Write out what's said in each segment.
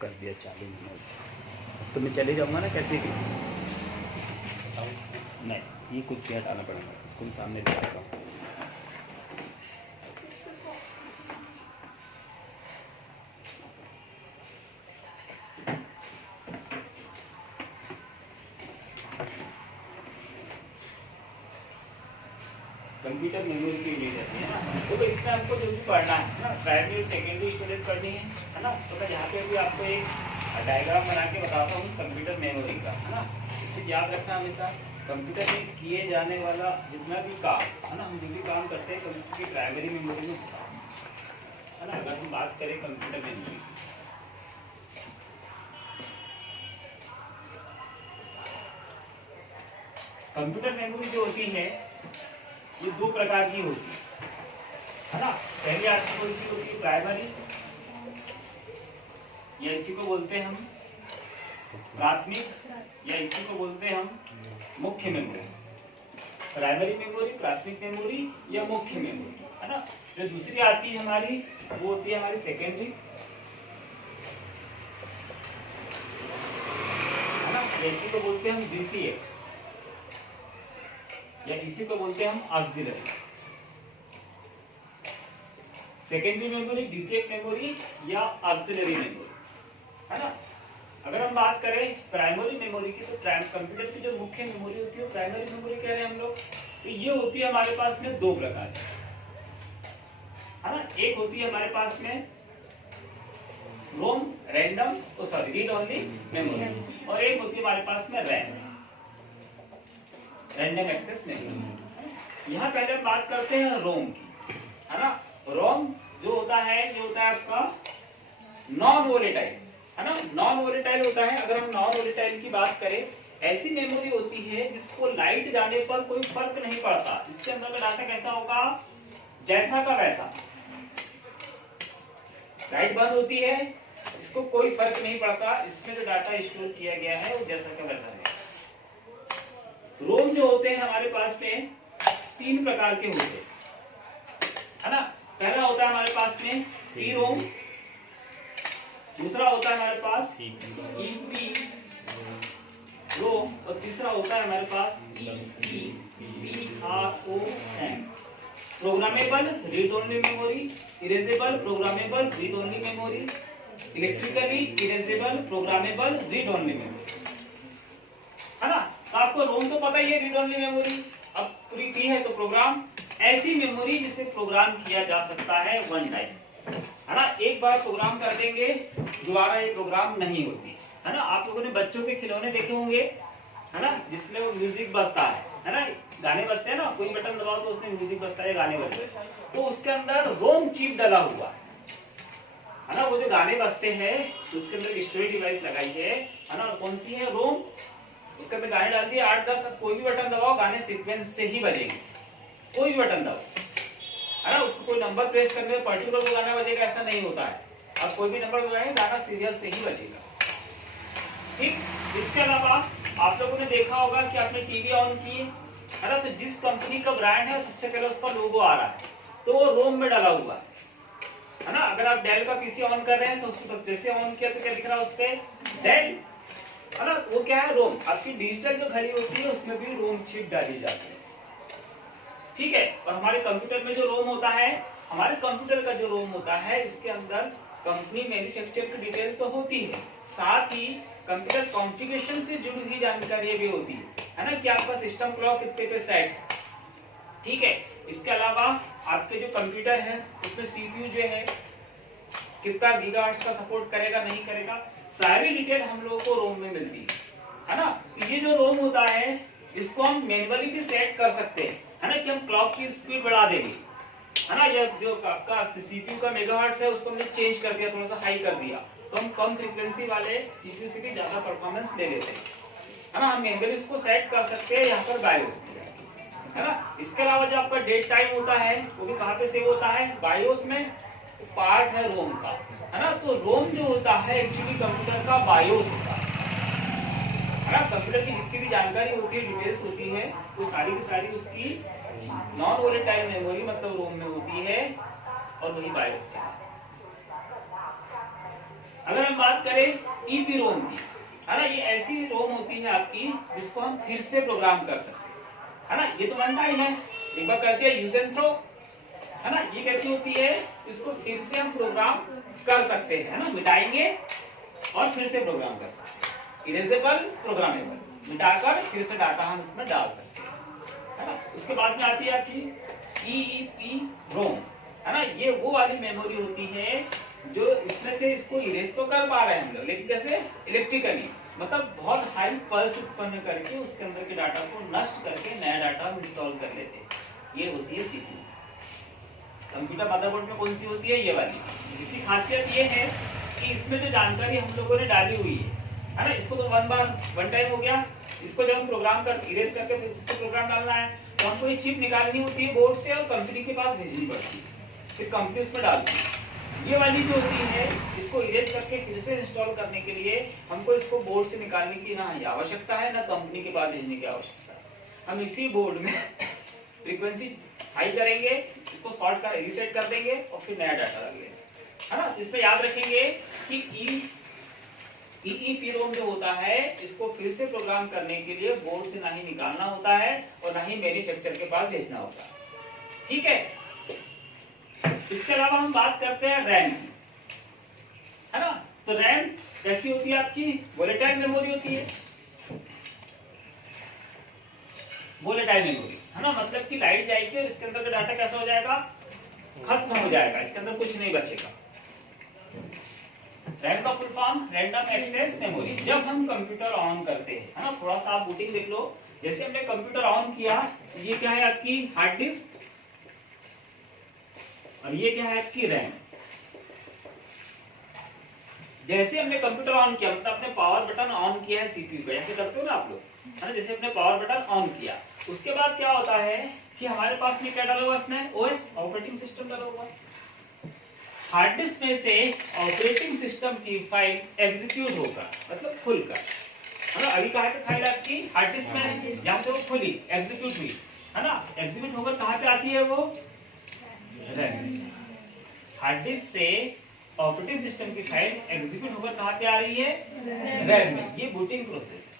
कर दिया चालू मैंने। तो मैं चले जाऊँगा ना कैसे भी। नहीं, ये कुर्सी हटाना पड़ेगा, इसको भी सामने दिखाएगा। कंप्यूटर मेमोरी की इमेज आती है ना, तो इसमें हमको जो भी पढ़ना है ना, प्राइमरी सेकेंडरी स्टोरेज पढ़नी है ना। तो मैं यहाँ पे भी आपको एक डायग्राम बना के बताता हूँ कंप्यूटर मेमोरी का, है ना। एक चीज़ याद रखना हमेशा, कंप्यूटर में किए जाने वाला जितना भी काम है ना, हम जो भी काम करते हैं कंप्यूटर की प्राइमरी मेमोरी में होता है ना। अगर हम बात करें कंप्यूटर मेमोरी, कंप्यूटर मेमोरी जो होती है ये दो प्रकार की होती है ना। पहली आपकी कौन सी होती है, प्राइमरी, या इसी को बोलते हैं हम प्राथमिक, या इसी को बोलते हैं हम मुख्य मेमोरी। प्राइमरी मेमोरी, प्राथमिक मेमोरी या मुख्य मेमोरी, है ना। जो दूसरी आती है हमारी वो होती है हमारी सेकेंडरी, है ना। या इसी को बोलते हैं हम द्वितीय, या इसी को बोलते हैं हम ऑक्सिलरी। सेकेंडरी मेमोरी, द्वितीयक मेमोरी या ऑक्सिलरी मेमोरी, है ना। अगर हम बात करें प्राइमरी मेमोरी की, तो कंप्यूटर की जो मुख्य मेमोरी होती है वो प्राइमरी मेमोरी कह रहे हैं हम लोग। तो ये होती है हमारे पास में दो प्रकार की, है ना। एक होती है हमारे पास में रोम रैंडम, रीड ओनली मेमोरी, और एक होती है हमारे पास में रैम, रैंडम एक्सेस मेमोरी। यहाँ पहले हम बात करते हैं रोम की, है ना। रोम जो होता है ये होता है आपका नॉन वोलेटाइल, है ना। नॉन वोलेटाइल होता है। अगर हम नॉन वोलेटाइल की बात करें, ऐसी मेमोरी होती है जिसको लाइट जाने पर कोई फर्क नहीं पड़ता, इसके अंदर का डाटा कैसा होगा, जैसा का वैसा। लाइट बंद होती है, इसको कोई फर्क नहीं पड़ता, इसमें जो डाटा स्टोर किया गया है वो जैसा का वैसा है। रोम जो होते हैं हमारे पास में तीन प्रकार के होते हैं, है ना। पहला होता है हमारे पास में ई रोम, दूसरा होता है हमारे पास ईपी रोम, और तीसरा होता है हमारे पास EEPROM, programmable read only memory, erasable programmable read only memory, electrically erasable programmable read only memory, है ना। तो आपको रोम तो पता ही है, रीड ओनली मेमोरी। अब पूरी पी है तो प्रोग्राम, ऐसी मेमोरी जिसे प्रोग्राम किया जा सकता है वन टाइम, है ना। एक बार प्रोग्राम कर देंगे, दोबारा ये प्रोग्राम नहीं होती, है ना। आप लोगों ने बच्चों के खिलौने देखे होंगे, है ना, जिसमें वो म्यूजिक बजता है ना, गाने बजते हैं ना, कोई बटन दबाओ तो उसमें म्यूजिक बजता है, गाने बजते हैं, तो उसके अंदर रोम चिप डला हुआ है ना। वो जो गाने बजते हैं तो उसके अंदर स्टोरेज डिवाइस लगाई है ना। कौन सी है, रोम। उसके अंदर गाने डाल दिए 8-10, कोई भी बटन दबाओ गाने सीक्वेंस से ही बजेंगे, कोई भी बटन दबाओ, है ना। उसको कोई नंबर प्रेस करने में पर्टिकुलर वो गाना बजेगा ऐसा नहीं होता है, आप कोई भी नंबर दबाएंगे गाना सीरियल से ही बजेगा, ठीक। इसके अलावा आप लोगों ने देखा होगा कि आपने टीवी ऑन की, है ना, तो जिस कंपनी का ब्रांड है सबसे पहले उसका लोगो आ रहा है, तो वो रोम में डाला हुआ है ना। अगर आप डेल का पीसी ऑन कर रहे हैं तो उसको जैसे ऑन किया तो क्या दिख रहा है उस पे, डेल, है ना। वो क्या है, रोम। आपकी डिजिटल जो घड़ी होती है उसमें भी रोम चिप डाली जाती है, ठीक है। और हमारे कंप्यूटर में जो रोम होता है, हमारे कंप्यूटर का जो रोम होता है, इसके अंदर कंपनी मैन्युफैक्चर की डिटेल तो होती है, साथ ही कंप्यूटर कॉन्फ़िगरेशन से जुड़ी हुई जानकारी भी होती है ना, कि आपका सिस्टम क्लॉक कितने पे सेट है, ठीक है। इसके अलावा आपके जो कंप्यूटर है उसमें सीपीयू जो है कितना गीगाहर्ट्ज का सपोर्ट करेगा नहीं करेगा, सारी डिटेल हम लोगों को रोम में मिलती है ना। ये जो रोम होता है इसको हम मैन्युअली भी सेट कर सकते हैं, है ना, कि हम क्लॉक की स्पीड बढ़ा देंगे, है ना। ये जो आपका सीपीयू का मेगाहर्ट्ज है उसको हमने चेंज कर दिया, थोड़ा सा हाई कर दिया, तो हम कम फ्रीक्वेंसी वाले सीपीयू से भी ज्यादा परफॉर्मेंस ले लेते हैं, है ना। हम मैन्युअली इसको सेट कर सकते हैं यहाँ पर बायोस में, है ना। इसके अलावा जो आपका डेट टाइम होता है वो भी कहाँ पे सेव होता है, बायोस में, पार्ट है रोम का, है ना। तो रोम जो होता है एक्चुअली कंप्यूटर का बायोस होता है ना। कंप्यूटर की जितनी भी जानकारी होती है, डिटेल्स होती है, वो सारी की सारी उसकी नॉन वोलेटाइल मेमोरी मतलब रोम में होती है, और वही बायोस है। अगर हम बात करें ईपी रोम की, है ना, ये ऐसी रोम होती है आपकी जिसको हम फिर से प्रोग्राम कर सकते हैं, है ना। ये तो वन टाइम है, एक बार करते हैं यूज एंड थ्रो, है ना। ये कैसी होती है, इसको फिर से हम प्रोग्राम कर सकते हैं, है ना, मिटाएंगे और फिर से प्रोग्राम कर सकते हैं। इरेजेबल, प्रोग्रामेबल, मिटाकर फिर से डाटा हम इसमें डाल सकते हैं, है ना। उसके बाद में आती है आपकी ईईपी रोम, है ना। ये वो वाली मेमोरी होती है जो इसमें से इसको इरेज तो कर पा रहे हैं हम लोग, लेकिन कैसे, इलेक्ट्रिकली, मतलब बहुत हाई पल्स उत्पन्न करके उसके अंदर के डाटा को नष्ट करके नया डाटा हम इंस्टॉल कर लेते हैं। ये होती है सीपीयू। कंप्यूटर मदरबोर्ड में कौन सी होती है, ये वाली। इसकी खासियत ये है कि इसमें जो जानकारी हम लोगों ने डाली हुई है ना, इसको तो वन टाइम हो गया, इसको जब हम प्रोग्राम कर इरेज करके फिर से प्रोग्राम डालना है तो हमको ये चिप निकालनी होती है बोर्ड से और कंपनी के पास भेजनी पड़ती है, फिर कंपनी उसमें डालती है। ये वाली जो होती है, इसको इरेज करके फिर से इंस्टॉल करने के लिए हमको इसको बोर्ड से निकालने की ना आवश्यकता है, ना कंपनी के पास भेजने की आवश्यकता है। हम इसी बोर्ड में फ्रीक्वेंसी हाई करेंगे, इसको सॉर्ट कर रीसेट कर देंगे और फिर नया डाटा डाल लेंगे, है ना। इसमें याद रखेंगे कि ईईपी रोम जो होता है, इसको फिर से प्रोग्राम करने के लिए बोर्ड से ना ही निकालना होता है और ना ही मैन्युफैक्चरर के पास भेजना होता है, ठीक है। इसके अलावा हम बात करते हैं रैम की, है ना। तो रैम कैसी होती है आपकी, वोलेटाइल मेमोरी होती है, वोलेटाइल मेमोरी, है ना। मतलब कि लाइट जाएगी और इसके अंदर का डाटा कैसा हो जाएगा, खत्म हो जाएगा, इसके अंदर कुछ नहीं बचेगा। रैम का full form random access memory. जब हम कंप्यूटर ऑन करते हैं, है ना, थोड़ा सा आप बूटिंग देख लो, जैसे हमने कंप्यूटर ऑन किया, ये क्या है आपकी हार्ड डिस्क और ये क्या है आपकी रैम। जैसे हमने कंप्यूटर ऑन किया, मतलब अपने पावर बटन ऑन किया है सीपीयू पे, ऐसे करते हो ना आप लोग, है ना। जैसे अपने पावर बटन ऑन किया, उसके बाद क्या होता है कि हमारे पास में क्या डाला हुआ, इसमें ओएस ऑपरेटिंग सिस्टम डाला हुआ है। हार्ड डिस्क में से ऑपरेटिंग सिस्टम की फाइल एग्जीक्यूट होगा, मतलब खुलकर, है ना। अभी कहाँ पे फाइल आपकी हार्ड डिस्क में है, यहाँ से वो खुली, एग्जीक्यूट हुई, है ना। एग्जीक्यूट होकर कहाँ पे आती है वो, रैम। हार्ड डिस्क से ऑपरेटिंग सिस्टम की फाइल एग्जीक्यूट होकर कहाँ पे आ रही है, रैम में। ये बूटिंग प्रोसेस है,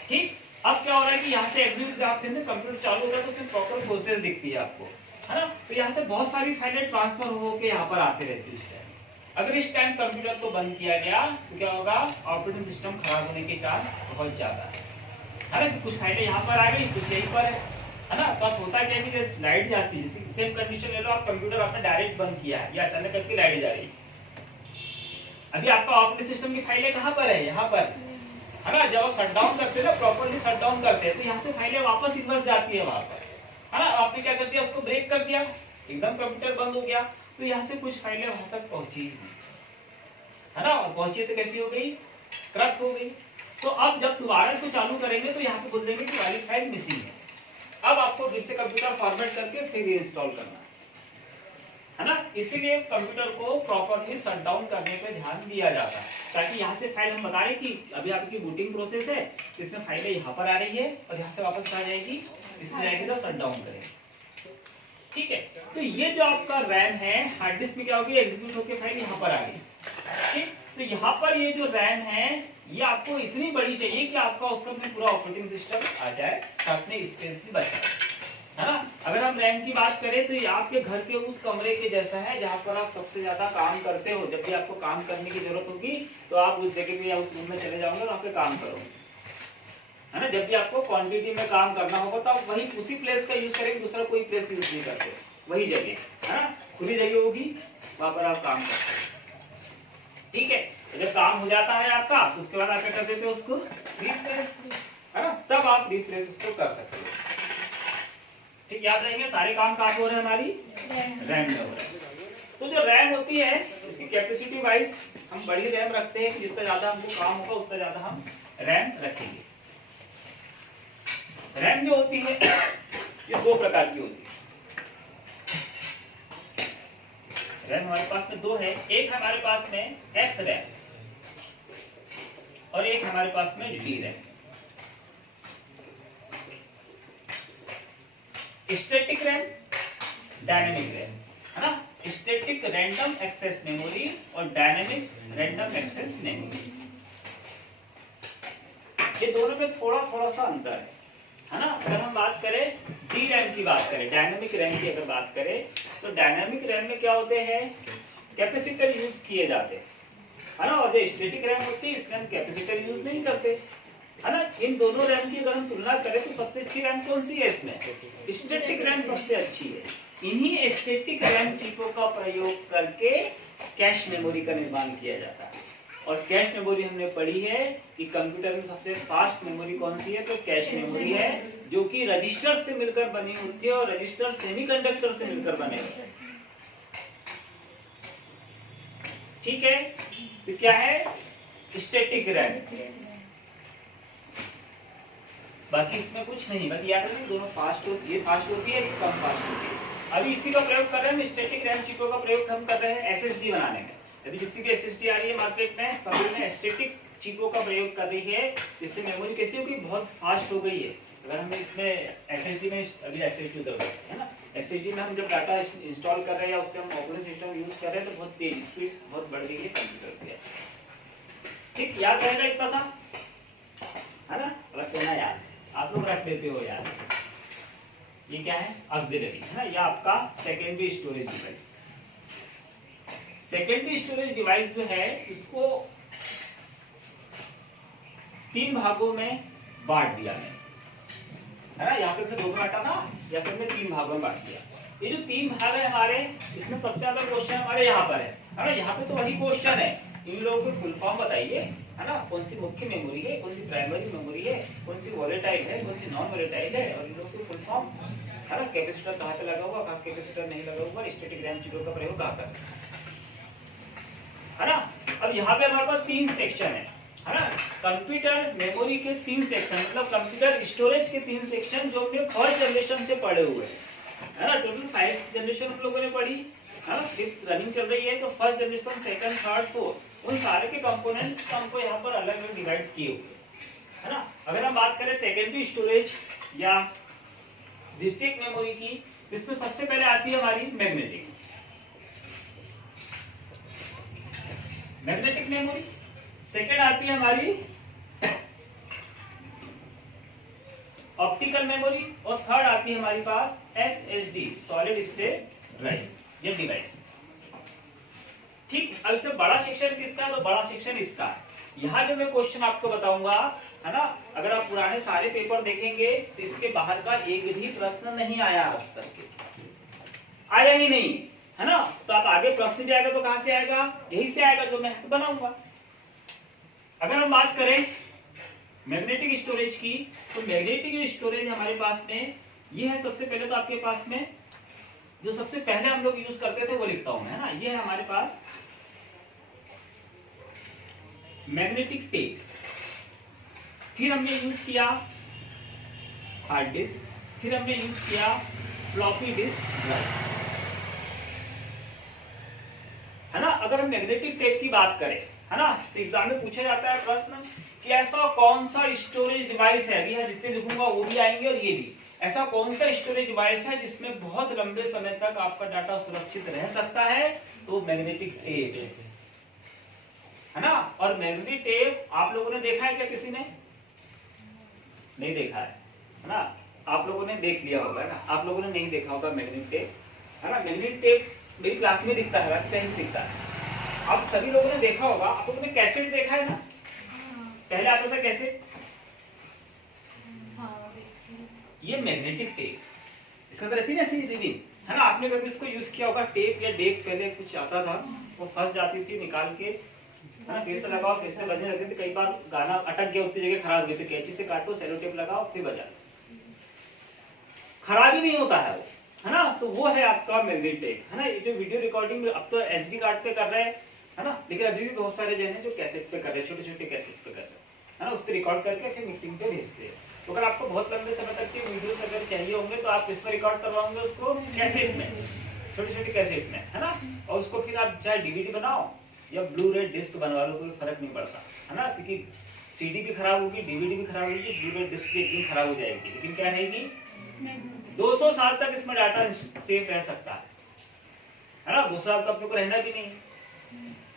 ठीक। अब क्या हो रहा है कि यहाँ से एग्जीक्यूट आपके अंदर कंप्यूटर चालू होगा तो फिर प्रॉपर प्रोसेस दिखती है आपको, है ना। तो यहाँ से बहुत सारी फाइलें ट्रांसफर होकर यहाँ पर आते रहती है। अगर इस टाइम कंप्यूटर को बंद किया गया तो क्या होगा, ऑपरेटिंग सिस्टम खराब होने के चांस बहुत ज्यादा है ना। कुछ फाइलें यहाँ पर आ गई, कुछ यहीं पर है ना। तो अब होता क्या है कि लाइट जाती है, सेम कंडीशन ले लो, आप कंप्यूटर आपने डायरेक्ट बंद किया है या अचानक करके लाइट जा रही है, अभी आपका ऑपरेटिंग सिस्टम की फाइलें कहाँ पर है, यहाँ पर, है ना। जब आप शट डाउन करते हैं ना, प्रॉपर्ली शट डाउन करते हैं, तो यहाँ से फाइलें वापस इन्वर्स जाती है वहां पर, है ना। आपने क्या कर दिया, उसको ब्रेक कर दिया, एकदम कंप्यूटर बंद हो गया, तो यहाँ से कुछ फाइलें वहां तक पहुंची, है ना। पहुंची तो कैसी हो गई, करप्ट हो गई। तो अब जब दोबारा इसको चालू करेंगे तो यहाँ पे बोल देंगे कि वाली फाइल मिसिंग है। अब आपको फिर से कंप्यूटर फॉर्मेट करके फिर इंस्टॉल करना है ना। इसीलिए कंप्यूटर को प्रॉपर्ली शट डाउन करने पे ध्यान दिया जाता है, ताकि यहाँ से फाइल हम बता रहे कि अभी आपकी बूटिंग प्रोसेस है, इसमें फाइलें यहाँ पर आ रही है और यहाँ से वापस कहाँ जाएगी, इसमें जाएगी तो शट डाउन करेंगे, ठीक है। तो ये जो आपका रैम है, हार्ड डिस्क में क्या होगी, एग्जीक्यूट होकर फाइल यहाँ पर आ गई, ठीक। तो यहाँ पर ये जो रैम है, ये आपको इतनी बड़ी चाहिए कि आपका उसका में पूरा ऑपरेटिंग सिस्टम आ जाए, साथ में स्पेस भी बचे, है ना। अगर हम रैम की बात करें तो ये आपके घर के उस कमरे के जैसा है जहाँ पर आप सबसे ज्यादा काम करते हो। जब भी आपको काम करने की जरूरत होगी तो आप उस जगह पे या उस रूम में चले जाओगे और वहाँ पे काम करोगे, है ना। जब भी आपको क्वांटिटी में काम करना होगा तो आप वही उसी प्लेस का यूज करेंगे, दूसरा कोई प्लेस यूज नहीं करते, वही जगह, है ना। खुली जगह होगी, वहां पर आप काम करते हैं, ठीक है। जब काम हो जाता है आपका तो उसके बाद आप क्या कर देते हो, उसको रिफ्रेश, है ना, तब आप रिफ्रेश उसको कर सकते हो, ठीक। याद रहेंगे सारे काम कहाँ हो रहे हैं, हमारी रैम में हो रहे हैं। तो जो रैम होती है, इसकी कैपेसिटी वाइज हम बड़ी रैम रखते हैं कि जितना ज्यादा हमको काम होगा उतना ज्यादा हम रैम रखेंगे। रैम जो होती है ये दो प्रकार की होती है। रैम हमारे पास में दो है, एक हमारे पास में एस रैम और एक हमारे पास में D RAM. Static RAM, dynamic RAM, है ना। स्टैटिक रैंडम एक्सेस मेमोरी और डायनेमिक रैंडम एक्सेस मेमोरी। ये दोनों में थोड़ा थोड़ा सा अंतर है ना। अगर हम बात करें डी रैम की बात करें, डायनेमिक रैम की अगर बात करें, तो डायनेमिक रैम में क्या होते हैं, कैपेसिटर यूज किए जाते हैं, है ना। और जो स्टैटिक रैम होती है इसमें हम कैपेसिटर यूज नहीं करते, है ना। इन दोनों रैम की अगर हम तुलना करें तो सबसे अच्छी रैम कौन सी है इसमें, स्टैटिक रैम सबसे अच्छी है। इन्हीं स्टैटिक रैम चिपों का प्रयोग करके कैश मेमोरी का निर्माण किया जाता है। और कैश मेमोरी हमने पढ़ी है कि कंप्यूटर में सबसे फास्ट मेमोरी कौन सी है, तो कैश मेमोरी है, जो कि रजिस्टर से मिलकर बनी होती है और रजिस्टर सेमीकंडक्टर से मिलकर बने होते हैं। ठीक है, तो क्या है स्टैटिक रैम। बाकी इसमें कुछ नहीं, बस याद रखिए दोनों फास्ट होती है, फास्ट होती है, कम फास्ट होती है। अभी इसी का प्रयोग कर रहे हैं, स्टैटिक रैम चिपों का प्रयोग हम कर रहे हैं एसएसडी बनाने में। अभी जितनी भी एसएसडी आ रही है मार्केट में, सभी में स्टैटिक चिपों का प्रयोग कर रही है, जिससे मेमोरी कैसी होगी, बहुत फास्ट हो गई है। अगर हमें इसमें एसएसडी में अभी एसएसडी उतर गई है ना, एसएसडी में हम जब डाटा इंस्टॉल कर रहे हैं या उससे हम ऑपरेटिंग सिस्टम यूज कर रहे हैं तो बहुत तेज स्पीड बहुत बढ़ गई है कंप्यूटर की। ठीक, याद रहेगा इतना सा, है ना, रख लेना याद, आप लोग रख लेते हो याद। ये क्या है, ऑक्सिलरी, है ना, ये आपका secondary storage device. Secondary storage device जो है इसको 3 भागों में बांट दिया है ना। यहाँ पे दो में बांटा था, यहाँ पे 3 भागों में बांट दिया। ये जो 3 भाग है हमारे, इसमें सबसे ज्यादा क्वेश्चन हमारे यहाँ पर है ना। यहाँ पे तो वही क्वेश्चन है, इन लोगों को फुल फॉर्म बताइए, है ना, कौन सी मुख्य मेमोरी है, कौन सी प्राइमरी मेमोरी है, कौन सी वोलेटाइल है, कौन सी नॉन वोलेटाइल है, और इन लोगों को फुल फॉर्म, है ना, कैपेसिटर कहाँ पे लगा हुआ, कहाँ कैपेसिटर नहीं लगा हुआ, स्टैटिक रैम चिपों का प्रयोग कहाँ पर, है ना। अब यहाँ पे हमारे पास 3 सेक्शन है ना। कंप्यूटर मेमोरी के 3 सेक्शन, मतलब कंप्यूटर स्टोरेज के 3 सेक्शन जो हमने फर्स्ट जनरेशन से पढ़े हुए है ना। टोटल 5 जनरेशन हम लोगों ने पढ़ी, है ना, 5th रनिंग चल रही है, तो first generation, second, third, fourth, उन सारे के कंपोनेंट्स को हमको यहाँ पर अलग अलग डिवाइड किए हुए, है ना। अगर हम बात करें सेकेंडरी स्टोरेज या द्वितीयक मेमोरी की, इसमें सबसे पहले आती है हमारी मैग्नेटिक मेमोरी, सेकेंड आती है हमारी ऑप्टिकल मेमोरी, और थर्ड आती है हमारे पास एसएसडी, सॉलिड स्टेट ड्राइव, ये डिवाइस। ठीक, अब इससे बड़ा सेक्शन किसका है, तो बड़ा सेक्शन इसका है। यहाँ जो मैं क्वेश्चन आपको बताऊंगा, है ना, अगर आप पुराने सारे पेपर देखेंगे तो इसके बाहर का एक भी प्रश्न नहीं आया आज तक, आया ही नहीं, है ना। तो आप आगे प्रश्न भी आएगा तो कहां से आएगा, यही से आएगा जो मैं बनाऊंगा। अगर हम बात करें मैग्नेटिक स्टोरेज की, तो मैग्नेटिक स्टोरेज हमारे पास में ये है। सबसे पहले तो आपके पास में जो सबसे पहले हम लोग यूज करते थे वो लिखता हूं मैं, है ना। ये है हमारे पास मैग्नेटिक टेप, फिर हमने यूज किया हार्ड डिस्क, फिर हमने यूज किया फ्लॉपी डिस्क ड्राइव, है ना। अगर हम मैग्नेटिक टेप की बात करें, है ना, तो एग्जाम में पूछा जाता है प्रश्न कि ऐसा कौन सा स्टोरेज डिवाइस है, अभी यहाँ जितने लिखूंगा वो भी आएंगे और ये भी, ऐसा कौन सा स्टोरेज डिवाइस है जिसमें बहुत लंबे समय तक आपका डाटा सुरक्षित रह सकता है, तो मैग्नेटिक टेप, है ना। और मैग्नेटिक टेप आप लोगों ने देखा है क्या, किसी ने नहीं देखा है ना। आप लोगों ने देख लिया होगा ना, आप लोगों ने नहीं देखा होगा मैग्नेटिक टेप, है ना। मैग्नेटिक टेप मेरी क्लास में दिखता है, कहीं दिखता है, आप सभी लोगों ने देखा होगा। आप लोगों ने कैसेट देखा है ना, पहले आता था कैसेट, ये मैग्नेटिक टेप, इसके अंदर रहती है ना रिबन, है ना। आपने कभी इसको यूज किया होगा, टेप या डेक पहले कुछ आता था, वो फंस जाती थी, निकाल के, है ना, फिर से लगाओ, फिर से बजने लगते थे, कई बार गाना अटक गया, उतनी जगह खराब हो गई, तो कैंची से काटो, सेलो टेप लगाओ, फिर बजा, खराब ही नहीं होता है वो, है ना। तो वो है आपका मैग्नेटिक टेप, है ना। ये जो वीडियो रिकॉर्डिंग अब तो एसडी कार्ड पे कर रहे हैं, है ना, लेकिन अभी भी बहुत सारे जन हैं जो कैसेट पे कर रहे हैं, छोटे छोटे कैसेट पे कर रहे हैं, है ना, उस पर रिकॉर्ड करके फिर मिक्सिंग पे भेजते हैं। तो अगर आपको बहुत लंबे समय तक की वीडियोस अगर चाहिए होंगे तो आप किस पर रिकॉर्ड करवाओगे उसको, कैसेट में, छोटी छोटी कैसेट में, है ना। और उसको फिर आप चाहे डीवीडी बनाओ या ब्लू रे डिस्क बनवा लो, कोई फर्क नहीं पड़ता, है ना, क्योंकि सीडी भी खराब होगी, डीवीडी भी खराब होगी, ब्लू रे डिस्क भी एक दिन खराब हो जाएगी, लेकिन क्या रहेगी, 200 साल तक इसमें डाटा सेफ रह सकता है है ना, 2 साल तो आप लोग को रहना भी नहीं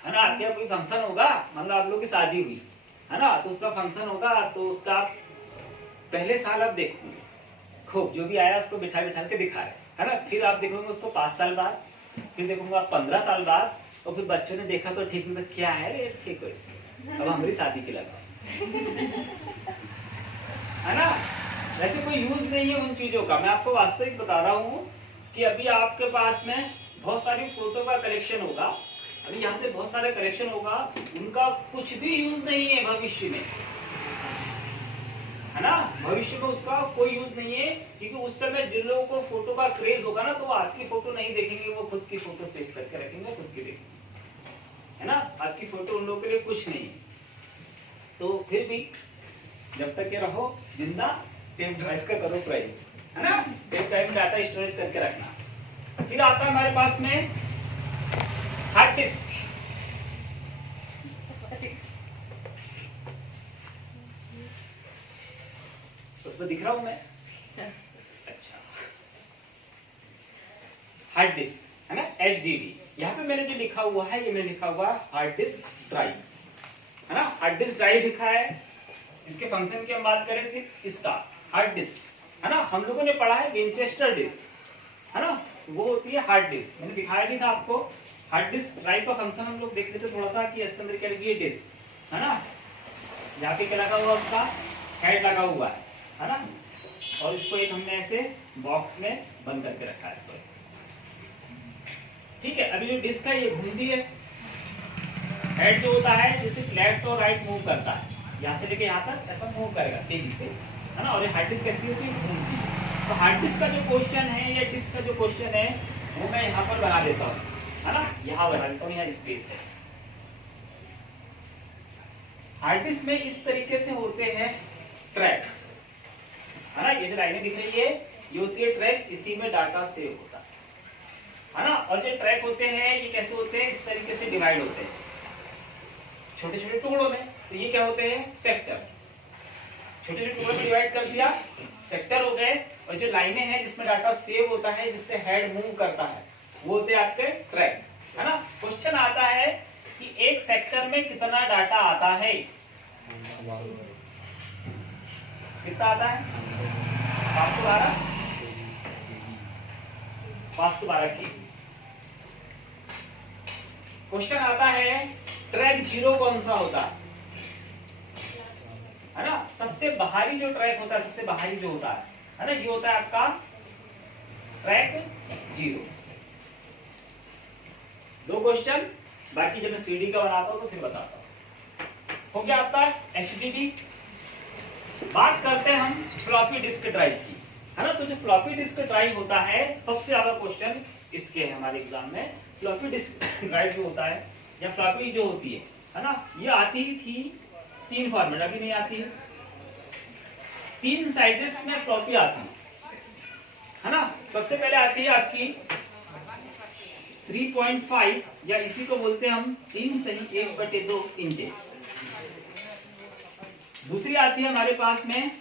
है ना। आपके यहाँ कोई फंक्शन होगा, मतलब आप लोग की शादी हुई है ना, तो उसका फंक्शन होगा, तो उसका पहले साल आप देखोगे खूब, जो भी आया उसको बिठा बिठा के दिखा रहे है ना। फिर आप देखोगे उसको 5 साल बाद, फिर देखोगे आप 15 साल बाद, और फिर बच्चों ने देखा तो ठीक, मतलब क्या है रे, ठीक है, अब हमारी शादी के लगा है ना। वैसे कोई यूज नहीं है उन चीजों का। मैं आपको वास्तविक बता रहा हूँ कि अभी आपके पास में बहुत सारी फोटो का कलेक्शन होगा, अभी यहाँ से बहुत सारे कलेक्शन होगा, उनका कुछ भी यूज नहीं है भविष्य में, है ना। भविष्य में उसका कोई यूज नहीं है, क्योंकि उस समय जिन लोगों को फोटो का क्रेज होगा ना, तो वो आपकी फोटो नहीं देखेंगे, वो खुद की फोटो सेव करके रखेंगे, खुद की देखेंगे, है ना। आपकी फोटो उन लोगों के लिए कुछ नहीं है। तो फिर भी जब तक ये रहो जिंदा, टेप ड्राइव का करो प्रयोग, है ना। टेप ड्राइव डाटा स्टोरेज करके रखना। फिर आता है हमारे पास में हार्ड डिस्क। उसमें दिख रहा हूं मैं, अच्छा। हार्ड डिस्क है ना, HDD। यहाँ पे मैंने जो लिखा हुआ है, ये मैंने लिखा हुआ हार्ड डिस्क ड्राइव, है ना। हार्ड डिस्क ड्राइव लिखा है। इसके फंक्शन की हम बात करें सिर्फ इसका, हार्ड डिस्क, है ना। हम लोगों ने पढ़ा है विंचेस्टर डिस्क, है ना, वो होती है हार्ड डिस्क। मैंने दिखाया भी था आपको। हार्ड डिस्क ड्राइव का फंक्शन हम लोग देख लेते थोड़ा सा, कि इसके अंदर क्या लगी है, डिस्क, है ना। यहाँ पे क्या लगा हुआ, उसका हेड लगा हुआ है ना। और इसको एक हमने ऐसे बॉक्स में बंद करके रखा है इसको, ठीक है। अभी जो डिस्क है ये घूमती है, हेड जो होता है जिसे लेफ्ट और राइट मूव करता है, यहाँ से लेके यहाँ तक ऐसा मूव करेगा तेजी से, है ना। और ये हार्ड डिस्क कैसी होती है, घूमती है। तो हार्ड डिस्क का जो क्वेश्चन है, या डिस्क का जो क्वेश्चन है, वो मैं यहाँ पर बना देता हूँ, है ना। यहाँ बना देता हूँ, यहाँ स्पेस है। हार्ड डिस्क में इस तरीके से होते हैं ट्रैक, है ना। ये जो लाइनें दिख रही है, ये होती है ट्रैक, इसी में डाटा सेव होता है ना। और जो ट्रैक होते हैं ये कैसे होते हैं, इस तरीके से डिवाइड होते हैं छोटे छोटे टुकड़ों में। तो ये क्या होते हैं, सेक्टर। छोटे छोटे टुकड़ों में डिवाइड कर दिया, सेक्टर हो गए। और जो लाइनें हैं जिसमें डाटा सेव होता है, जिसपे हेड मूव करता है, वो होते हैं आपके ट्रैक, है ना। क्वेश्चन आता है कि एक सेक्टर में कितना डाटा आता है, कितना आता है, 512 की। क्वेश्चन आता है ट्रैक 0 कौन सा होता है ना। सबसे बाहरी जो ट्रैक होता है, सबसे बाहरी जो होता है ना, ये होता है आपका ट्रैक 0। 2 क्वेश्चन, बाकी जब मैं CD का बनाता हूं तो फिर बताता हूं। हो गया आपका HDD। बात करते हैं हम फ्लॉपी डिस्क ड्राइव की, है ना। तो जो फ्लॉपी डिस्क ड्राइव होता है, सबसे ज्यादा क्वेश्चन इसके है हमारे एग्जाम में। फ्लॉपी डिस्क ड्राइव जो होता है, या फ्लॉपी जो होती है ना, ये आती थी 3 फॉर्मेट, अभी नहीं आती है। 3 साइजेस में फ्लॉपी आती है ना। सबसे पहले आती है आपकी 3.5, या इसी को बोलते हैं हम 3 सही 1/2 इंचेस। दूसरी आती है हमारे पास में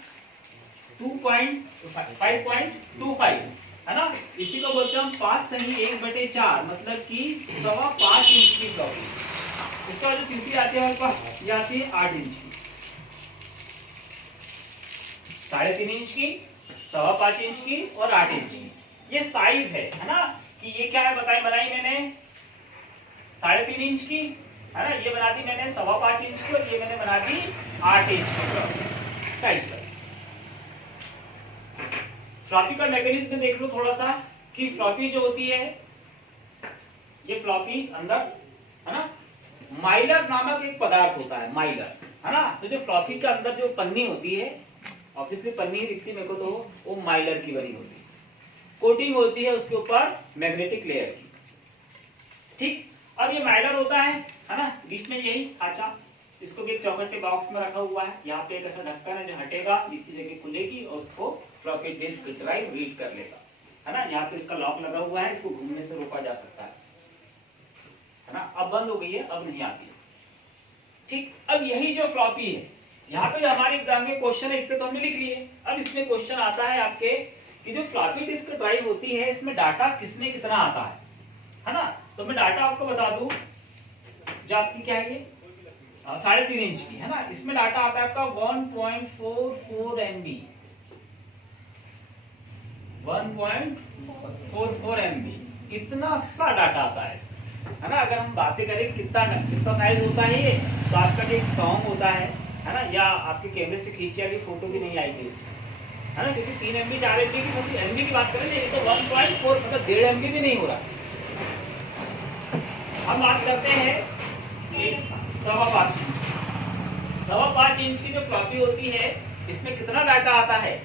5.25, है ना। इसी को बोलते हैं हम 5 सही 1/4, मतलब कि 5.25 इंच की फ्लॉपी। इसके बाद जो तीसरी आती है हमारे पास, ये आती है 8 इंच की, 3.5 इंच की, 5.25 इंच की और 8 इंच की। ये साइज है ना। कि ये क्या है बनाई मैंने 3.5 इंच की, है ना। ये बना दी मैंने 5.25 इंच की, और ये मैंने बना दी 8 इंच की साइज। फ्लॉपी का मैकेनिज्म देख लो थोड़ा सा, कि फ्लॉपी जो होती है, ये फ्लॉपी अंदर, है ना, माइलर नामक एक पदार्थ होता है, माइलर, है ना। तो जो फ्लॉपी के अंदर जो पन्नी होती है, ऑब्वियसली पन्नी ही दिखती मेरे को, तो वो माइलर की बनी होती है। कोटिंग होती है उसके ऊपर मैग्नेटिक लेयर की, ठीक। अब ये माइलर होता है ना, बीच में यही खांचा, इसको भी एक चौखट के बॉक्स में रखा हुआ है। यहाँ पे एक ऐसा ढक्कन है जो हटेगा, जिसकी जगह खुलेगी, और उसको फ्लॉपी डिस्क ड्राइव रीड कर लेगा, है ना। यहाँ पे इसका लॉक लगा हुआ है, इसको घूमने से रोका जा सकता है ना। अब बंद हो गई है, अब नहीं आती है, ठीक। अब यही जो फ्लॉपी है, यहाँ पे जो हमारे एग्जाम में क्वेश्चन है, इतने तो हमने लिख लिए। अब इसमें क्वेश्चन आता है आपके कि जो फ्लॉपी डिस्क ड्राइव होती है, इसमें डाटा किसमें कितना आता है ना। तो मैं डाटा आपको बता दूं, जो आपकी क्या है ये 3.5 इंच की है ना, इसमें डाटा आता है आपका 1.44 MB, 1.44 MB, इतना सा डाटा आता है इसमें, है ना। अगर हम बातें करें कितना कितना साइज होता है ये, तो आपका जो एक सॉन्ग होता है ना, या आपके कैमरे से खींची गई फोटो भी नहीं आएगी इसमें, है ना, क्योंकि 3 MB 4 MB की मतलब MB की बात करें ये तो 1.4 मतलब 1.5 MB भी नहीं हो रहा। हम बात करते हैं 5.25 इंच की जो फ्लॉपी होती है, इसमें कितना डाटा आता है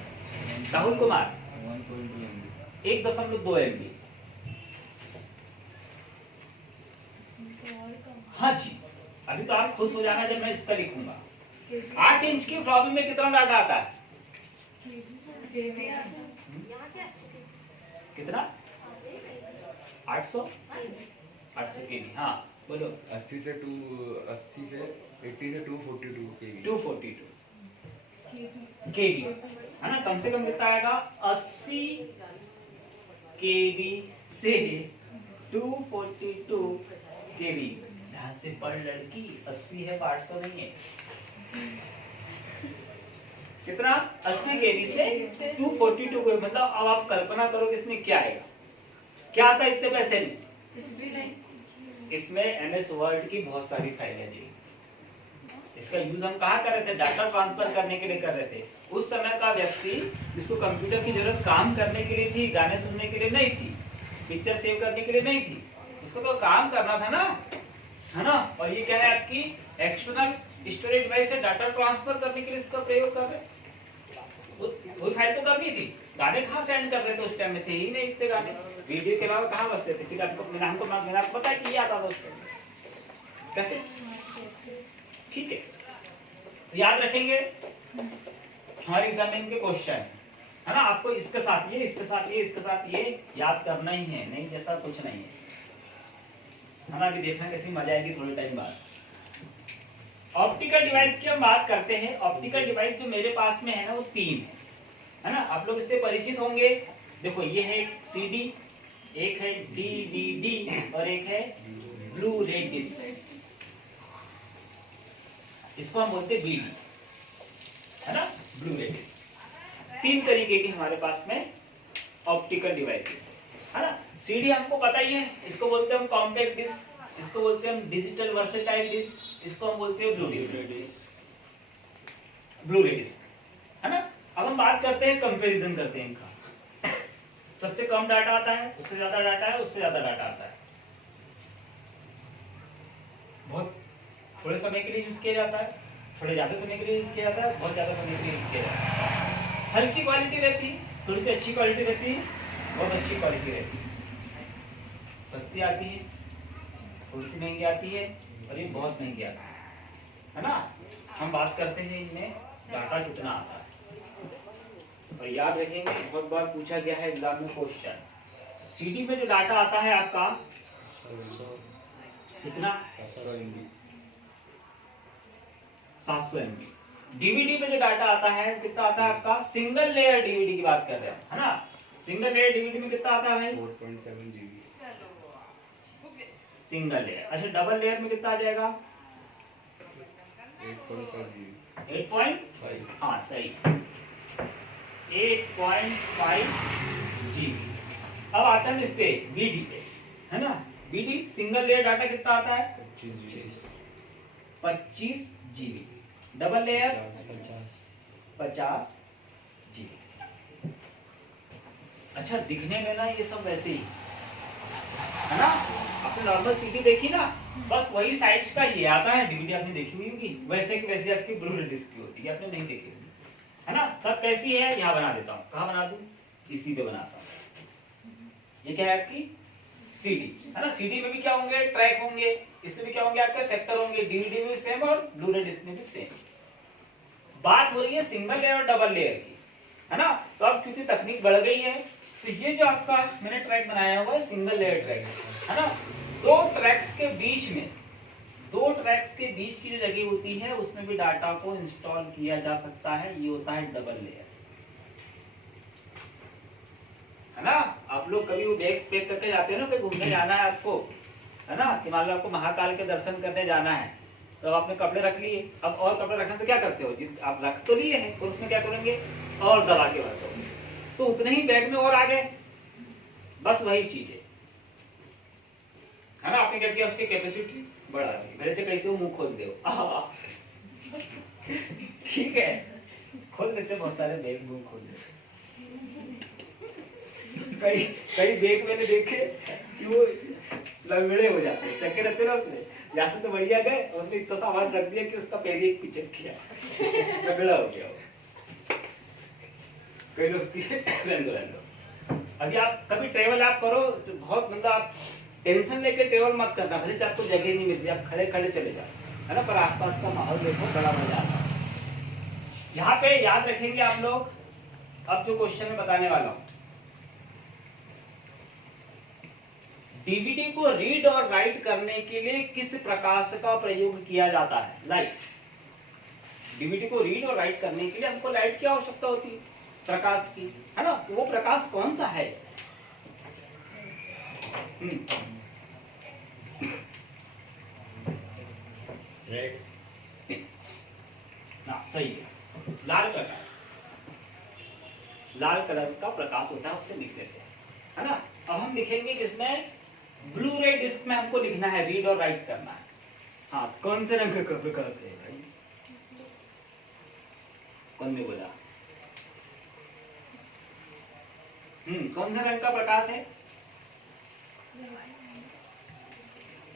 राहुल कुमार? 1.2 MB। हाँ जी, अभी तो आप खुश हो जाना जब मैं इसका लिखूंगा। 8 इंच की फ्लॉपी में कितना डाटा आता है? कितना? 800 केबी। हाँ बोलो। 80 से 80 से 242 केबी। 242 केबी, है ना। कम से कम कितना आएगा? 80 केबी से 242 केबी। ध्यान से पढ़ लड़की, 80 है 800 नहीं है। कितना? 80 केबी से 242 को, मतलब अब आप कल्पना करो कि इसमें क्या आएगा, क्या आता है इतने पैसे में? इसमें MS वर्ड की बहुत सारी फाइल है जी। इसका यूज हम कहाँ कर रहे थे? डाटा ट्रांसफर करने के लिए कर रहे थे। उस समय का व्यक्ति जिसको कंप्यूटर की जरूरत काम करने के लिए थी, गाने सुनने के लिए नहीं थी, पिक्चर सेव करने के लिए नहीं थी, उसको तो काम करना था ना, है ना। और ये क्या है आपकी एक्सटर्नल स्टोरेज डिवाइस से डाटा ट्रांसफर करने के लिए इसका प्रयोग कर रहे हैं। वो फाइल तो करनी थी, गाने कहाँ सेंड कर रहे थे उस टाइम में? थे ही नहीं इतने गाने, वीडियो के अलावा कहाँ बसते थे? फिर आपको मैंने आपको पता है कि ये आता था उस टाइम कैसे, ठीक है। तो याद रखेंगे हमारे एग्जाम में इनके क्वेश्चन, है ना। आपको इसके साथ ये, इसके साथ ये, इसके साथ ये याद करना ही है, नहीं जैसा कुछ नहीं है ना। अभी देखना कैसी मजा आएगी थोड़े टाइम बाद। ऑप्टिकल डिवाइस की हम बात करते हैं। ऑप्टिकल डिवाइस जो मेरे पास में है ना, वो 3 है ना। आप लोग इससे परिचित होंगे। देखो ये है CD, एक है DVD और एक है ब्लू रे डिस्क। इसको हम बोलते हैं BD, है ना, ब्लू रे डिस्क। 3 तरीके की हमारे पास में ऑप्टिकल डिवाइसेस है ना। CD हमको पता ही है, इसको बोलते हैं हम कॉम्पैक्ट डिस्क, इसको बोलते हैं हम डिजिटल वर्सेटाइल डिस्क, इसको हम बोलते हैं ब्लू रे डिस्क, है ना। अब हम बात करते हैं, कंपैरिजन करते हैं इनका। सबसे कम डाटा आता है, उससे ज्यादा डाटा है, उससे ज्यादा डाटा आता है। बहुत थोड़े समय के लिए यूज किया जाता है, थोड़े ज्यादा समय के लिए यूज किया जाता है, बहुत ज्यादा समय के लिए यूज किया जाता है। हल्की क्वालिटी रहती है, थोड़ी सी अच्छी क्वालिटी रहती है, बहुत अच्छी क्वालिटी रहती है, सस्ती आती है, थोड़ी सी महंगी आती है, और ये बहुत महंगी आती है ना। हम बात करते हैं इनमें डाटा कितना आता है। और याद रखेंगे, बहुत बार पूछा गया है एग्जाम में क्वेश्चन, CD में जो डाटा आता है आपका कितना? 700 MB। DVD में जो डाटा आता है कितना आता है आपका? सिंगल लेयर DVD की बात कर रहे हैं, है ना। सिंगल लेयर DVD में कितना आता है? 4.7 GB सिंगल लेयर। अच्छा, डबल लेयर में कितना आ जाएगा? 8.5 GB। 8.5, हाँ सही, 8.5 GB। अब आता है इस पे BD पे, है ना। BD सिंगल लेयर डाटा कितना आता है? 25 GB। Double layer 50 GB। अच्छा, दिखने में ना ये सब वैसे ही है ना। आपने नॉर्मल CD देखी ना, बस वही साइज का ये आता है। DVD आपने देखी हुई होगी, वैसे की वैसे आपकी ब्लू रे डिस्क की होती है, आपने नहीं देखी होगी, है ना। सब कैसी है, यहाँ बना देता हूँ। कहाँ बना दूँ? इसी पे बनाता हूँ। ये क्या है आपकी CD, है ना। CD में भी क्या होंगे? ट्रैक होंगे। इसमें भी क्या होंगे? आपके सेक्टर होंगे। DVD में भी सेम और ब्लू रे डिस्क में भी सेम। बात हो रही है सिंगल लेयर और डबल लेयर की, है ना। तो अब क्योंकि तकनीक बढ़ गई है, तो ये जो आपका मैंने ट्रैक बनाया हुआ है सिंगल लेयर ट्रैक, है ना। दो ट्रैक्स के बीच की जो जगह होती है, उसमें भी डाटा को इंस्टॉल किया जा सकता है। ये होता है डबल लेयर, है ना। आप लोग कभी वो बैग पैक करके जाते हैं ना, कहीं घूमने जाना है आपको, है ना, कि मान लो आपको महाकाल के दर्शन करने जाना है, तो आपने कपड़े रख लिए, अब और कपड़े रखने तो क्या करते हो, आप रख तो लिए हैं, और उसमें क्या करेंगे, और दबा के रखोगे, तो उतने ही बैग में और आ गए, बस वही चीज है ना। आपने क्या किया, उसकी कैपेसिटी बढ़ा दी, मेरे से कैसे वो मुंह खोल दे, ठीक है, खोल देते बहुत सारे बैग, मुंह खोल देते। कई कई बैग मैंने देखे कि वो लंगड़े हो जाते हैं, चक्के रहते ना उसमें, यहाँ से तो बढ़िया गए, उसमें इतना सामान रख दिया कि उसका पैर एक पिचक किया, लंगड़ा हो गया वो। कई लोग रहने। अभी आप कभी ट्रेवल आप करो तो बहुत मतलब आप टेंशन लेके ट्रेवल मत करना, भले चाहे आपको जगह नहीं मिलती, आप खड़े खड़े चले जाओ, है ना, पर आसपास का माहौल देखो, बड़ा मजा आता है। यहाँ पे याद रखेंगे आप लोग, अब जो क्वेश्चन में बताने वाला हूं, डीवीडी को रीड और राइट करने के लिए किस प्रकाश का प्रयोग किया जाता है, लाइट। डीवीडी को रीड और राइट करने के लिए हमको लाइट की आवश्यकता होती है, प्रकाश की, है ना, तो वो प्रकाश कौन सा है? रेड, ना सही है, लाल प्रकाश, लाल कलर का प्रकाश होता है, उससे लिख लेते हैं, है ना। अब हम लिखेंगे किसमें, ब्लू रे डिस्क में हमको लिखना है, रीड और राइट करना है। हाँ, कौन से रंग का प्रकाश है भाई, कौन ने बोला? कौन सा रंग का प्रकाश है?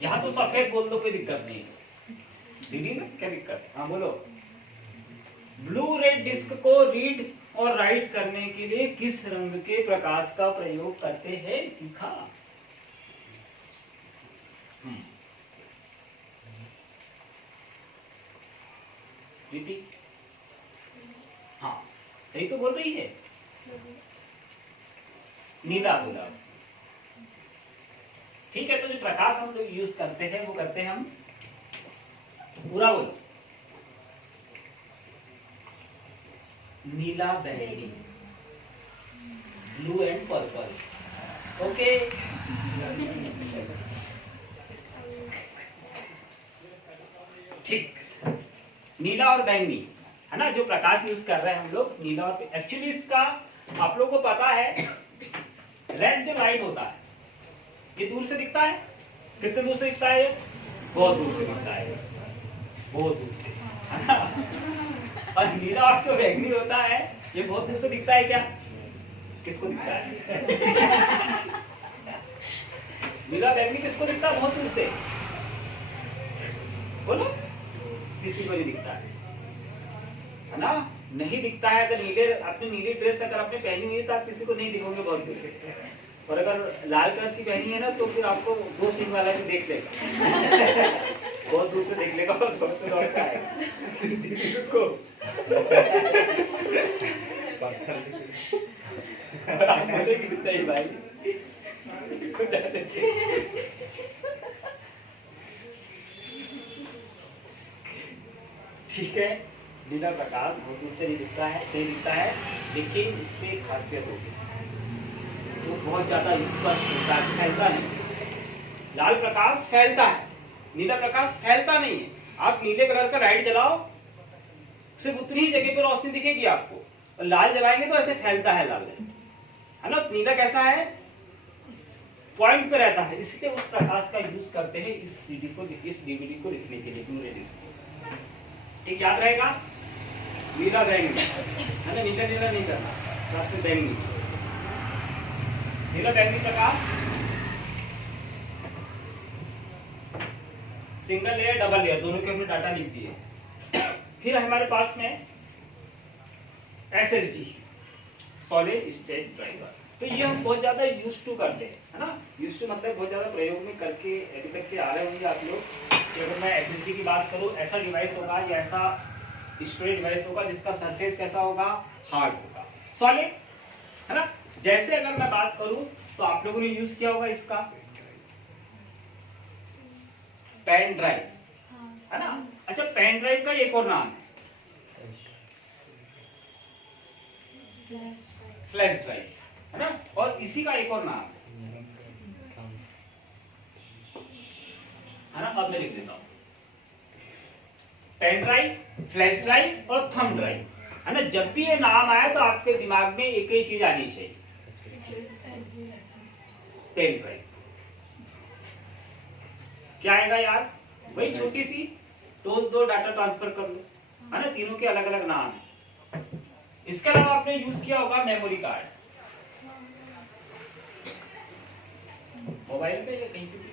यहाँ तो सफेद बोल दो, कोई दिक्कत नहीं है, सीडी में क्या दिक्कत है, हाँ बोलो। ब्लू रेड डिस्क को रीड और राइट करने के लिए किस रंग के प्रकाश का प्रयोग करते हैं, सीखा। प्रीति, हाँ सही तो बोल रही है, नीला गुलाब, ठीक है। तो जो प्रकाश हम लोग यूज करते हैं वो करते हैं हम, पूरा बोलो, नीला बैंगनी, ब्लू एंड पर्पल, ओके। ठीक, नीला और बैंगनी, है ना, जो प्रकाश यूज कर रहे हैं हम लोग, नीला और, एक्चुअली इसका आप लोगों को पता है, रेड जो लाइट होता है ये दूर से दिखता है, कितने दूर से दिखता है, ये बहुत दूर से दिखता है, बहुत दूर से, है ना। और नीला और जो बैंगनी होता है ये बहुत दूर से दिखता है, क्या किसको दिखता है? नीला बैंगनी किसको दिखता है बहुत दूर से, बोलो, किसी को नहीं दिखता है ना, नहीं दिखता है। अगर नीले, अपनी नीली ड्रेस अगर आपने पहनी हुई है तो आप किसी को नहीं दिखोगे बहुत दूर से, और अगर लाल कलर की पहनी है ना तो फिर आपको दो सिंह वाला भी देख लेगा, बहुत दूर से देख लेगा और बहुत दूर लौटता है को नहीं भाई, कुछ जाते ठीक है। नीला प्रकाश बहुत दूर से नहीं दिखता है, नहीं दिखता है, लेकिन इसमें एक खासियत होगी, तो बहुत ज्यादा स्पष्ट होता है, फैलता नहीं। लाल प्रकाश फैलता है, नीला प्रकाश फैलता नहीं है। आप नीले कलर का लाइट जलाओ, सिर्फ उतनी ही जगह पर रोशनी दिखेगी आपको, और लाल जलाएंगे तो ऐसे फैलता है लाल, है ना। नीला कैसा है, पॉइंट पे रहता है, इसलिए उस प्रकाश का यूज करते हैं इस सीडी को, इस डीवीडी को लिखने के लिए, ब्लू रे डिस्क को, ठीक, याद रहेगा। नीला बैंगनी, है ना, नीला नीला नहीं करना, साथ में बैंगनी, नीला बैंगनी प्रकाश, सिंगल लेयर डबल लेयर दोनों के हमने डाटा लिख दिए। फिर हमारे पास में SSD, सॉलिड स्टेट ड्राइवर, तो ये हम बहुत ज्यादा यूज टू करते हैं, है ना। यूज टू मतलब बहुत ज्यादा प्रयोग में करके अभी तक के आ रहे होंगे आप लोग। कि अगर मैं SSD की बात करूं, ऐसा डिवाइस होगा या ऐसा स्टोरेज डिवाइस होगा जिसका सरफेस कैसा होगा, हार्ड होगा, सॉलिड, है ना। जैसे अगर मैं बात करूं तो आप लोगों ने यूज किया होगा इसका पेन ड्राइव, है ना। अच्छा, पेन ड्राइव का एक और नाम है फ्लैश ड्राइव, है ना, और इसी का एक और नाम है है ना। अब मैं लिख देता हूं पेन ड्राइव, फ्लैश ड्राइव और थंब ड्राइव, है ना। जब भी ये नाम आए तो आपके दिमाग में एक ही चीज आनी चाहिए, पेन ड्राइव। क्या आएगा यार, वही छोटी सी डोज दो, डाटा ट्रांसफर कर लो, है ना। तीनों के अलग अलग नाम है। इसके अलावा आपने यूज किया होगा मेमोरी कार्ड, मोबाइल पे या कहीं पे भी।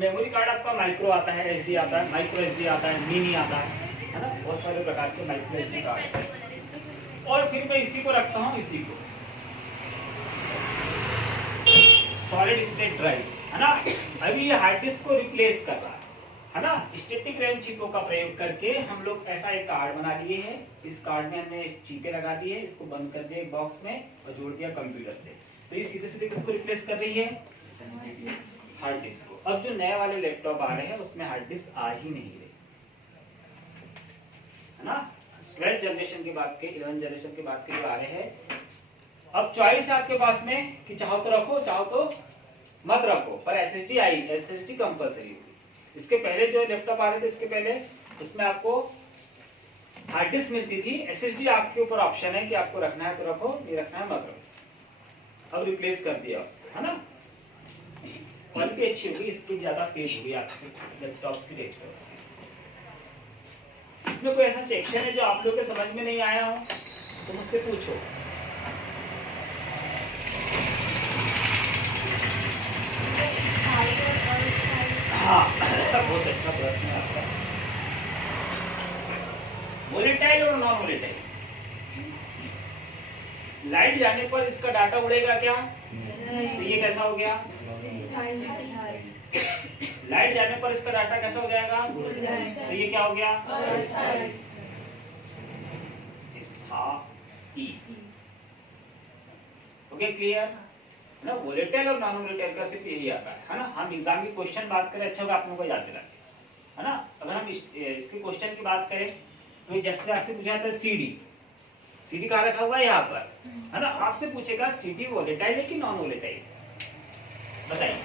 मेमोरी कार्ड आपका माइक्रो आता है, एसडी आता है, माइक्रो एसडी आता है, मिनी आता है ना। बहुत सारे प्रकार के माइक्रो एसडी कार्ड है। और फिर मैं इसी को रखता हूँ, इसी को सॉलिड स्टेट ड्राइव, है ना। अभी ये हार्ड डिस्क को रिप्लेस कर रहा है ना। स्टैटिक रैम चिपों का प्रयोग करके हम लोग ऐसा एक कार्ड बना लिए हैं। इस कार्ड में हमने चिपें लगा दी है, इसको बंद कर दिया एक बॉक्स में और जोड़ दिया कंप्यूटर से। तो ये सीधे सीधे किसको रिप्लेस कर रही है, हार्ड डिस्क को। अब जो नए वाले लैपटॉप आ रहे हैं उसमें हार्ड डिस्क आ ही नहीं रही, है ना। 12th जनरेशन की बात के, 11th जनरेशन की बात के जो आ रहे हैं। अब चॉइस है आपके पास में कि चाहो तो रखो, चाहो तो मत रखो, पर एसएसडी आई, एसएसडी कंपलसरी होगी। इसके पहले जो लैपटॉप आ रहे थे, इसके पहले उसमें आपको हार्ड डिस्क मिलती थी, एसएसडी आपके ऊपर ऑप्शन है कि आपको रखना है तो रखो, नहीं रखना है मत रखो। अब रिप्लेस कर दिया उसको, है ना। क्वालिटी अच्छी होगी, स्पीड ज्यादा तेज होगी आपके लैपटॉप्स की रेट। इसमें कोई ऐसा सेक्शन है जो आप लोग के समझ में नहीं आया हो तो मुझसे पूछो। हाँ, बहुत अच्छा प्रश्न है आपका। वोलेटाइल और नॉन वोलेटाइल, लाइट जाने पर इसका डाटा उड़ेगा क्या, तो ये कैसा हो गया, लाइट जाने पर इसका डाटा कैसा हो जाएगा, तो ये क्या हो गया, स्थायी। ओके, क्लियर ना। वोलेटाइल और नॉन वोलेटाइल का सिर्फ यही आता है ना। हम एग्जाम की क्वेश्चन बात करें, अच्छा होगा आप लोगों को याद दिला, है ना। अगर हम इसके क्वेश्चन की बात करें तो जब से आपसे पूछा था सीडी, सीडी कहाँ रखा हुआ है, यहाँ पर, है ना। आपसे पूछेगा सीडी वोलेटाइल है कि नॉन वोलेटाइल, बताइए।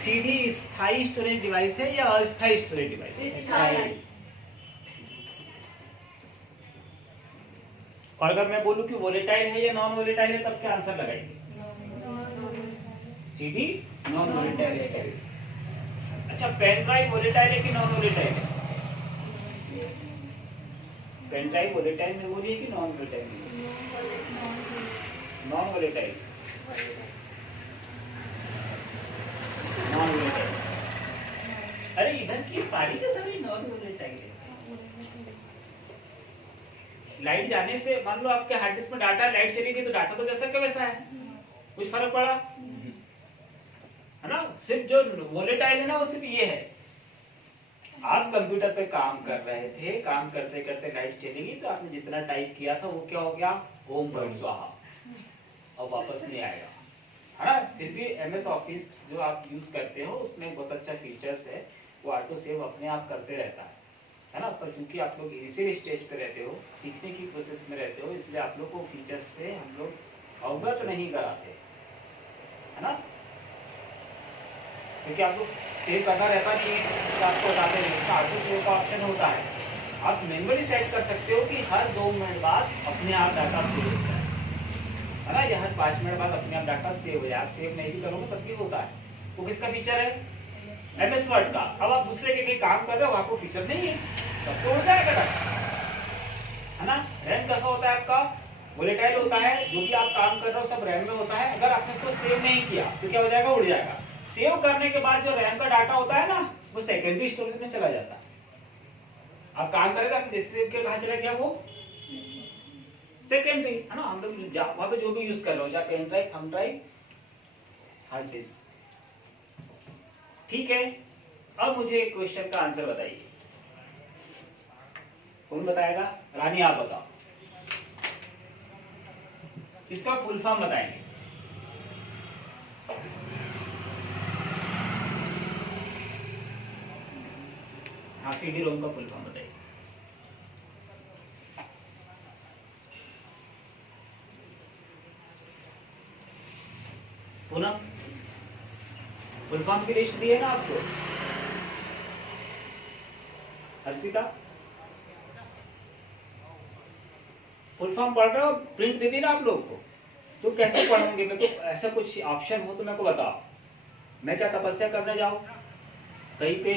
सीडी स्थायी स्टोरेज डिवाइस है या अस्थायी स्टोरेज डिवाइस? और अगर मैं बोलूं कि वोलेटाइल है या नॉन वोलेटाइल है, तब क्या आंसर लगाएंगे? CD non volatile storage. अच्छा, पेन ड्राइव वोलेटाइल है कि नॉन वोलेटाइल है? पेन ड्राइव वोलेटाइल में बोलिए कि नॉन वोलेटाइल में? Non volatile, non volatile. अरे इधर की सारी के सारी नॉन वोलेटाइल है। लाइट जाने से, मान लो आपके हार्ड डिस्क में डाटा, लाइट चली गई तो डाटा तो जैसा का वैसा है, कुछ फर्क पड़ा, है ना। सिर्फ जो वोलेटाइल है ना वो सिर्फ ये है, आप कंप्यूटर पे काम कर रहे थे, काम करते करते लाइट चली गई तो आपने जितना टाइप किया था वो क्या हो गया, ओम भट स्वाहा, अब वापस नहीं आएगा, है ना। फिर भी एमएस ऑफिस जो आप यूज करते हो उसमें बहुत अच्छा फीचर्स है, वो ऑटो सेव अपने आप करते रहता है ना। पर क्योंकि आप लोग इनिशियल स्टेज पे रहते हो, सीखने की प्रोसेस में रहते हो, इसलिए आप लोग को फीचर्स से हम लोग अवगत नहीं कराते, है ना। क्योंकि आप लोग सेव करना रहता नहीं है तो आपको बताते हैं, इसका ऑटो सेव का ऑप्शन होता है। आप मैन्युअली सेट कर सकते हो कि हर 2 मिनट बाद अपने आप डाटा सेव हो जाए, है ना, या हर 5 मिनट बाद अपने आप डाटा सेव हो जाए। आप सेव नहीं भी करोगे तब भी होता है। वो किसका फीचर है, एमएस वर्ड का। अब आप दूसरे के कहीं काम कर रहे हो, आपको फीचर नहीं है, तब तो हो जाएगा डाटा, है ना। रैम कैसा होता है आपका, वोलेटाइल होता है, जो भी आप काम कर रहे हो सब रैम में होता है। अगर आपने उसको सेव नहीं किया तो क्या हो जाएगा, उड़ जाएगा। सेव करने के बाद जो रैम का डाटा होता है ना, वो सेकेंडरी स्टोरेज में चला जाता है। आप काम करेगा, सेव किया, कहाँ चला गया वो, सेकेंडरी, है ना। हम लोग वहां पे जो भी यूज कर रहे हो, चाहे pen drive, thumb drive, hard disk, ठीक है। अब मुझे एक क्वेश्चन का आंसर बताइए, कौन बताएगा? रानी आप बताओ, इसका फुल फॉर्म बताएंगे। हाँ, सीडी रोम का फुल फॉर्म बताइए। पूनम, फुल फॉर्म की लिस्ट दी है ना आपको? हर्षिता फुल फॉर्म पढ़ रहे हो, प्रिंट दे दी ना आप लोग को, तो कैसे पढ़ोगे? मेरे को ऐसा कुछ ऑप्शन हो तो मेरे को बताओ। मैं क्या तपस्या करने जाऊँ कहीं पे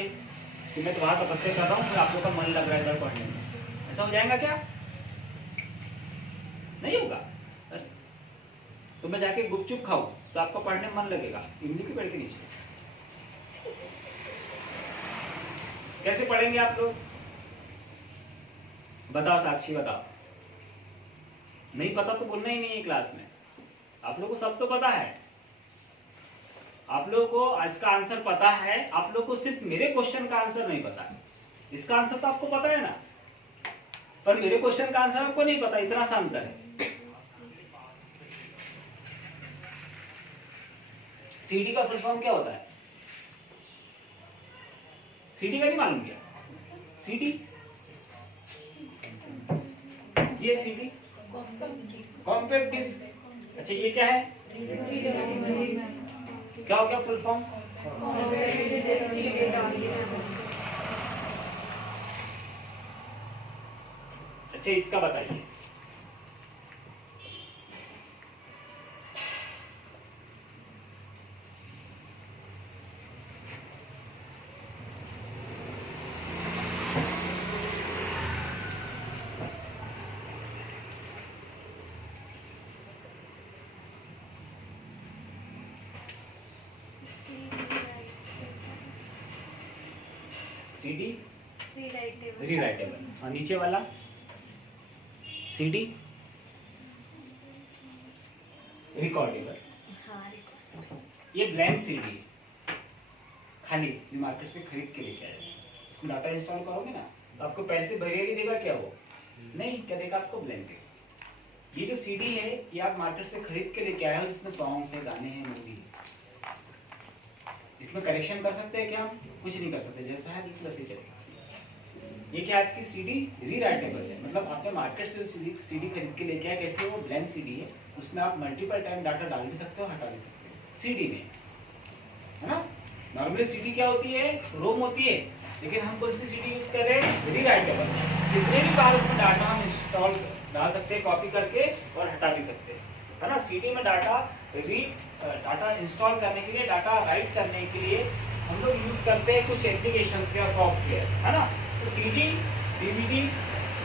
कि मैं तो वहां तपस्या कर रहा हूँ, फिर आप लोग का मन लग रहा है इधर पढ़ने में, ऐसा हो जाएगा क्या? नहीं होगा। तो मैं जाके गुपचुप खाऊं तो आपका पढ़ने में मन लगेगा, इमली के पेड़ के नीचे। कैसे पढ़ेंगे आप लोग? बताओ साक्षी, बताओ। नहीं पता तो बोलना ही नहीं है क्लास में। आप लोगों को सब तो पता है, आप लोगों को इसका आंसर पता है, आप लोगों को सिर्फ मेरे क्वेश्चन का आंसर नहीं पता है। इसका आंसर तो आपको पता है ना, पर मेरे क्वेश्चन का आंसर आपको नहीं पता, इतना सा अंतर है। सीडी का फुल फॉर्म क्या होता है? सीडी का नहीं मालूम क्या? सीडी, ये सीडी कॉम्पैक्ट डिस्क। अच्छा ये क्या है? क्या हो गया फुल फॉर्म? अच्छा इसका बताइए। सीडी रीराइटेबल, और नीचे वाला सीडी रिकॉर्डेबल। ये ब्लैंक सीडी है, खाली, ये मार्केट से खरीद के लेके आए। इसमें डाटा इंस्टॉल करोगे ना तो आपको पहले से भरिया नहीं देगा क्या? वो नहीं, क्या देगा आपको? ब्लैंक देगा। ये जो सीडी है ये आप मार्केट से खरीद के लेके आए हो, जिसमें सॉन्ग्स है, गाने हैं, मूवी है। इसमें करेक्शन कर सकते हैं क्या? कुछ नहीं कर सकते, जैसा है बिल्कुल ऐसे चलेगा। ये क्या आपकी सीडी रीराइटेबल है, मतलब आपने मार्केट से सीडी खरीद के लेके आए, कैसे? वो ब्लैंक सीडी है, उसमें आप मल्टीपल टाइम डाटा डाल भी सकते हो, हटा भी सकते हो सीडी में, है ना। नॉर्मली सीडी क्या होती है? रोम होती है, लेकिन हम कौन सी सीडी यूज कर रहे हैं? रीराइटेबल। कितने भी बार उसमें डाटा हम इंस्टॉल डाल सकते हैं, कॉपी करके, और हटा भी सकते हैं, है ना। सीडी में डाटा इंस्टॉल करने के लिए, डाटा राइट करने के लिए हम लोग यूज करते हैं कुछ एप्लीकेशंस या सॉफ्टवेयर, है ना। तो सीडी, डीवीडी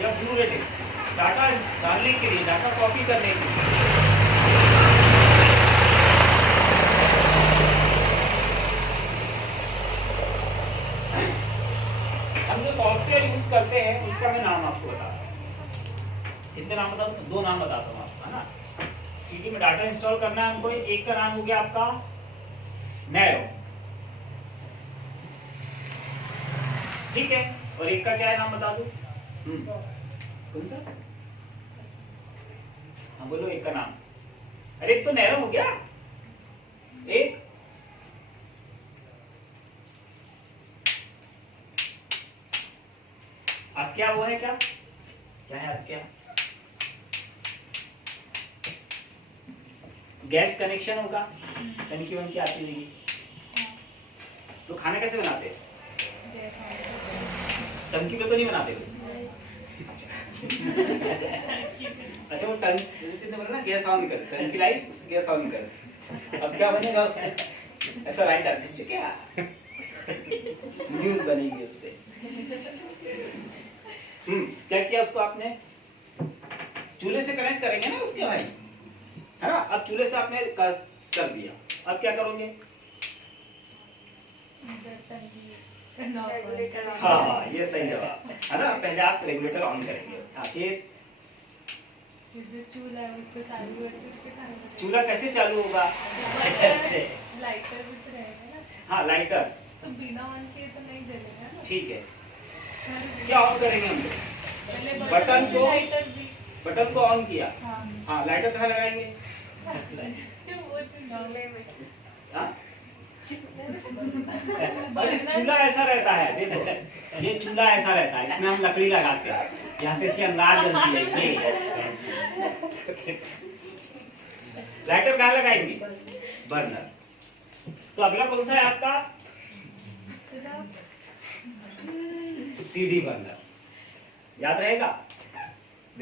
या ब्लू-रे डिस्क डाटा डालने के लिए, डाटा कॉपी करने के लिए हम जो सॉफ्टवेयर यूज करते हैं उसका मैं नाम आपको बता रहा हूँ। कितने नाम बताऊँ? 2 नाम बताता हूँ आपको, है ना। सीडी में डाटा इंस्टॉल करना है हमको, एक का नाम हो गया आपका नैरो, ठीक है, और एक का क्या है नाम बता दो? कौन सा? हाँ बोलो एक का नाम। अरे एक तो नैरो हो गया, एक अब क्या वो है? क्या क्या है अब? क्या गैस कनेक्शन होगा, टंकी वंकी आती रहेगी। तो खाना कैसे बनाते हैं? टंकी पे तो नहीं बनाते। अच्छा वो टंकी बोला ना, गैस ऑन कर, टंकी लाई, गैस ऑन कर, अब क्या बनेगा उससे? ऐसा राइट आर्टिस्ट क्या न्यूज बनेगी उससे। क्या किया उसको आपने? चूल्हे से कनेक्ट करेंगे ना उसके भाई, है ना। अब चूल्हे से आपने कर दिया, अब क्या करोगे? हाँ ये सही जवाब है ना। पहले आप रेगुलेटर ऑन करेंगे, फिर जो चूल्हा है उसको चालू करके उस पे खाना बनाएंगे। चूल्हा कैसे चालू होगा? लाइटर भी तो रहेगा ना। हाँ लाइटर, तो बिना ऑन किए तो नहीं जलेगा ना। ठीक है। क्या ऑन करेंगे हम लोग? पहले बटन को, लाइटर भी, बटन को ऑन किया, हाँ हाँ लाइटर कहाँ लगाएंगे? वो चूल्हे में। हाँ? अरे चूल्हा ऐसा रहता है, देखो ये चूल्हा ऐसा रहता है, इसमें हम लकड़ी लगाते हैं, यहाँ से इसकी अंगार जलती है। ये लाइटर कहाँ लगाएंगे? बर्नर। तो अगला कौन सा है आपका? CD bulb. याद रहेगा?